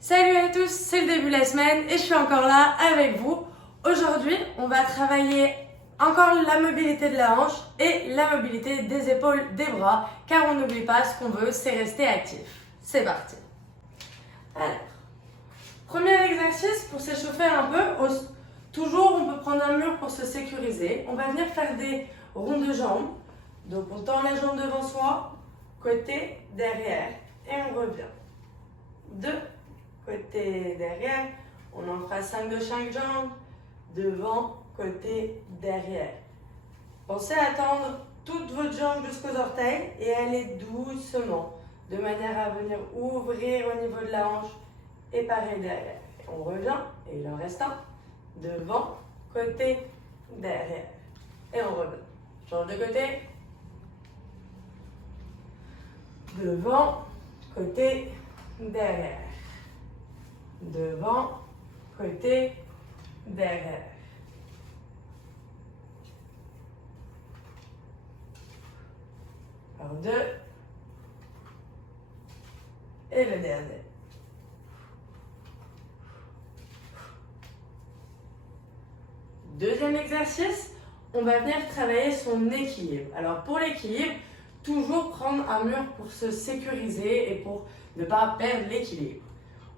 Salut à tous, c'est le début de la semaine et je suis encore là avec vous. Aujourd'hui, on va travailler encore la mobilité de la hanche et la mobilité des épaules, des bras, car on n'oublie pas, ce qu'on veut, c'est rester actif. C'est parti. Alors, premier exercice pour s'échauffer un peu. Toujours, on peut prendre un mur pour se sécuriser. On va venir faire des ronds de jambes. Donc, on tend la jambe devant soi, côté, derrière, et on revient. 2, côté, derrière. On en fera 5 de chaque jambe. Devant, côté, derrière. Pensez à tendre toute votre jambe jusqu'aux orteils et aller doucement, de manière à venir ouvrir au niveau de la hanche et pareil derrière. On revient, et il en reste un. Devant, côté, derrière. Et on revient. Change de côté. Devant, côté, derrière. Devant, côté, derrière. Alors 2. Et le dernier. Deuxième exercice, on va venir travailler son équilibre. Alors pour l'équilibre, toujours prendre un mur pour se sécuriser et pour ne pas perdre l'équilibre.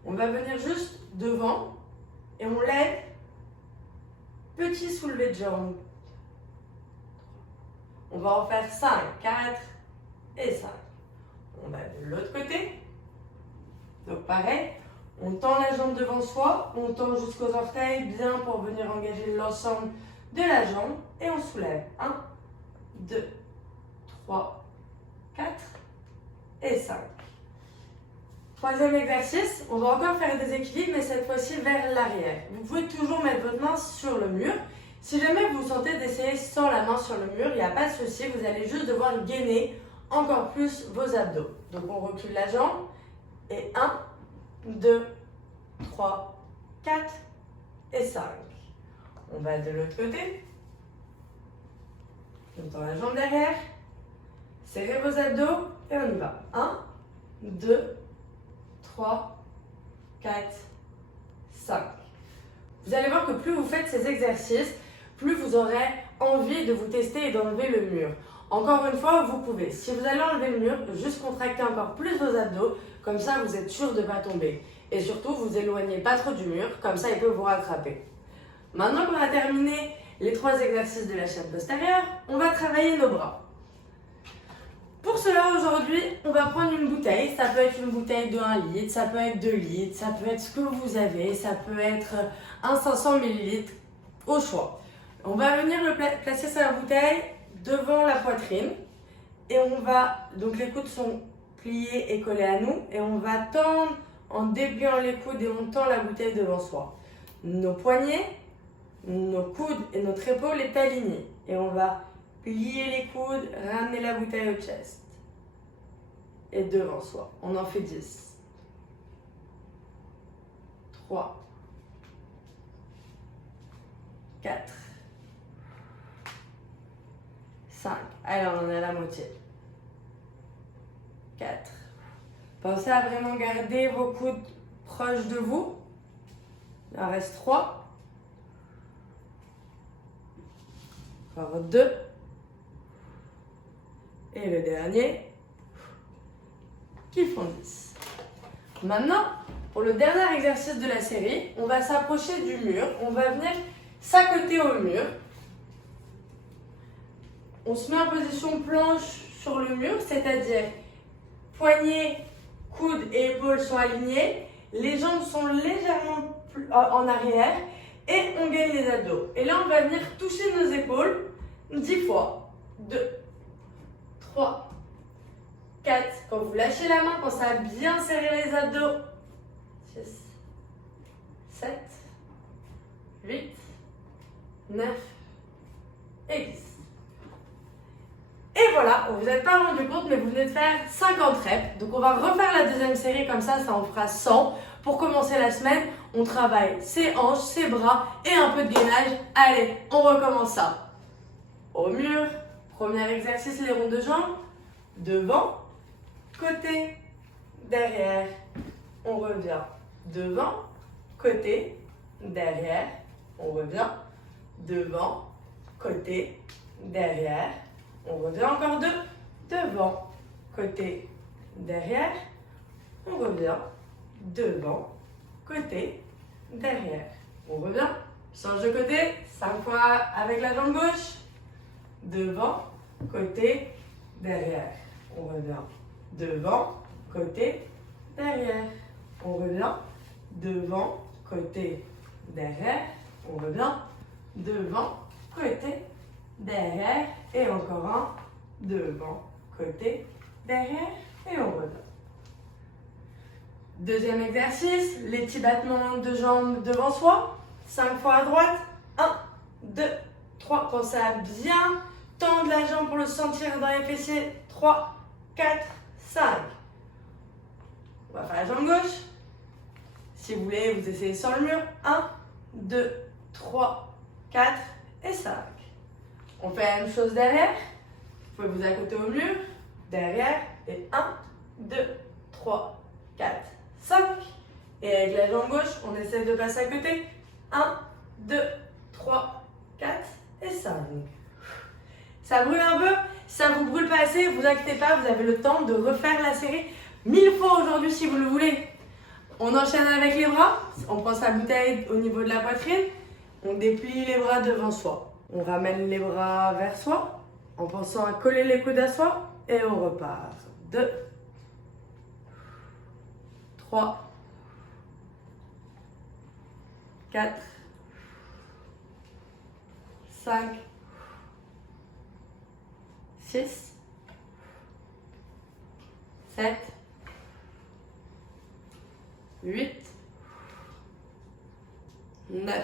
On va venir juste devant et on lève, petit soulevé de jambe. On va en faire 5, 4 et 5. On va de l'autre côté. Donc pareil, on tend la jambe devant soi, on tend jusqu'aux orteils, bien pour venir engager l'ensemble de la jambe. Et on soulève. 1, 2, 3, 4 et 5. Troisième exercice, on va encore faire des équilibres, mais cette fois-ci vers l'arrière. Vous pouvez toujours mettre votre main sur le mur. Si jamais vous sentez d'essayer sans la main sur le mur, il n'y a pas de souci, vous allez juste devoir gainer encore plus vos abdos. Donc on recule la jambe et 1, 2, 3, 4 et 5. On va de l'autre côté. On tend la jambe derrière. Serrez vos abdos et on y va. 1, 2, 3, 4, 5. Vous allez voir que plus vous faites ces exercices, plus vous aurez envie de vous tester et d'enlever le mur. Encore une fois, vous pouvez. Si vous allez enlever le mur, juste contracter encore plus vos abdos, comme ça vous êtes sûr de ne pas tomber. Et surtout, vous éloignez pas trop du mur, comme ça il peut vous rattraper. Maintenant qu'on a terminé les 3 exercices de la chaîne postérieure, on va travailler nos bras. Pour cela, aujourd'hui, on va prendre une bouteille. Ça peut être une bouteille de 1 litre, ça peut être 2 litres, ça peut être ce que vous avez, ça peut être un 500 ml, au choix. On va venir placer sa bouteille devant la poitrine et on va, donc les coudes sont pliés et collés à nous et on va tendre en dépliant les coudes et on tend la bouteille devant soi. Nos poignets, nos coudes et notre épaule est alignée et on va plier les coudes, ramener la bouteille au chest et devant soi. On en fait 10. 3, 4, 5. Allez, on en est à la moitié. 4. Pensez à vraiment garder vos coudes proches de vous. Il en reste 3. Encore 2. Et le dernier, qui font 10. Maintenant, pour le dernier exercice de la série, on va s'approcher du mur. On va venir s'accoter au mur. On se met en position planche sur le mur, c'est-à-dire poignets, coudes et épaules sont alignés. Les jambes sont légèrement en arrière et on gagne les abdos. Et là, on va venir toucher nos épaules 10 fois. 2, 3, 4. Quand vous lâchez la main, pensez à bien serrer les abdos. 6, 7, 8, 9 et 10. Et voilà, vous n'êtes pas rendu compte, mais vous venez de faire 50 reps. Donc on va refaire la deuxième série comme ça en fera 100. Pour commencer la semaine, on travaille ses hanches, ses bras et un peu de gainage. Allez, on recommence ça. Au mur, premier exercice, les ronds de jambes. Devant, côté, derrière, on revient. devant, côté, derrière, on revient, devant, côté, derrière, on revient encore deux, devant, côté, derrière, on revient, devant, côté, derrière, on revient, change de côté, 5 fois avec la jambe gauche, devant, côté, derrière, on revient, devant, côté, derrière, on revient, devant, côté, derrière, on revient, devant, côté, derrière, et encore un, devant, côté, derrière, et on revient. Deuxième exercice, les petits battements de jambes devant soi, 5 fois à droite, 1, 2, 3, pensez à bien tendre la jambe pour le sentir dans les fessiers, 3, 4, 5. On va faire la jambe gauche. Si vous voulez, vous essayez sur le mur. 1, 2, 3, 4 et 5. On fait la même chose derrière. Vous pouvez vous accoter au mur. Derrière. Et 1, 2, 3, 4, 5. Et avec la jambe gauche, on essaie de passer à côté. 1, 2, 3, 4 et 5. Ça brûle un peu. Si ça vous brûle pas assez, vous inquiétez pas, vous avez le temps de refaire la série 1000 fois aujourd'hui si vous le voulez. On enchaîne avec les bras. On prend sa bouteille au niveau de la poitrine. On déplie les bras devant soi. On ramène les bras vers soi en pensant à coller les coudes à soi. Et on repart. 2, 3, 4, 5, 6, 7, 8, 9.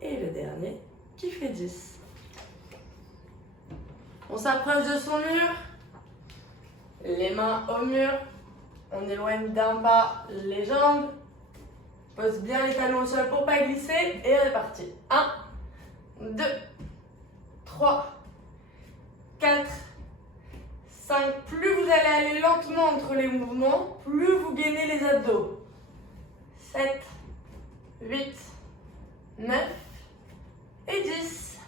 Et le dernier qui fait 10. On s'approche de son mur. Les mains au mur. On éloigne d'un pas les jambes. Pose bien les talons au sol pour ne pas glisser. Et on est parti. 1, 2, 3, 4, 5. Plus vous allez aller lentement entre les mouvements, plus vous gainez les abdos. 7, 8, 9 et 10.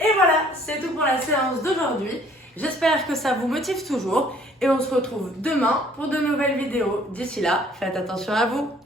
Et voilà, c'est tout pour la séance d'aujourd'hui. J'espère que ça vous motive toujours et on se retrouve demain pour de nouvelles vidéos. D'ici là, faites attention à vous.